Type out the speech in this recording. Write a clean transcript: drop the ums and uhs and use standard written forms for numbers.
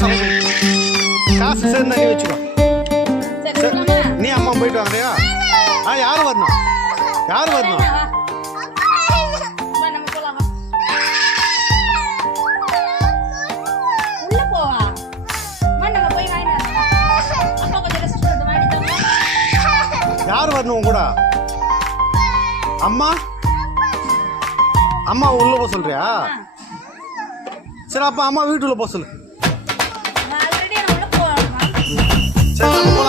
காசு சேர்ந்து நீ வச்சுக்கோ. நீ அம்மா போயிட்டு வாங்கலையா? யார் வரணும்? யார் வரணும்? யார் வரணும் கூட? அம்மா அம்மா உள்ள போக சொல்றியா? சரி அப்ப அம்மா வீட்டுல போக சொல்லு. சரி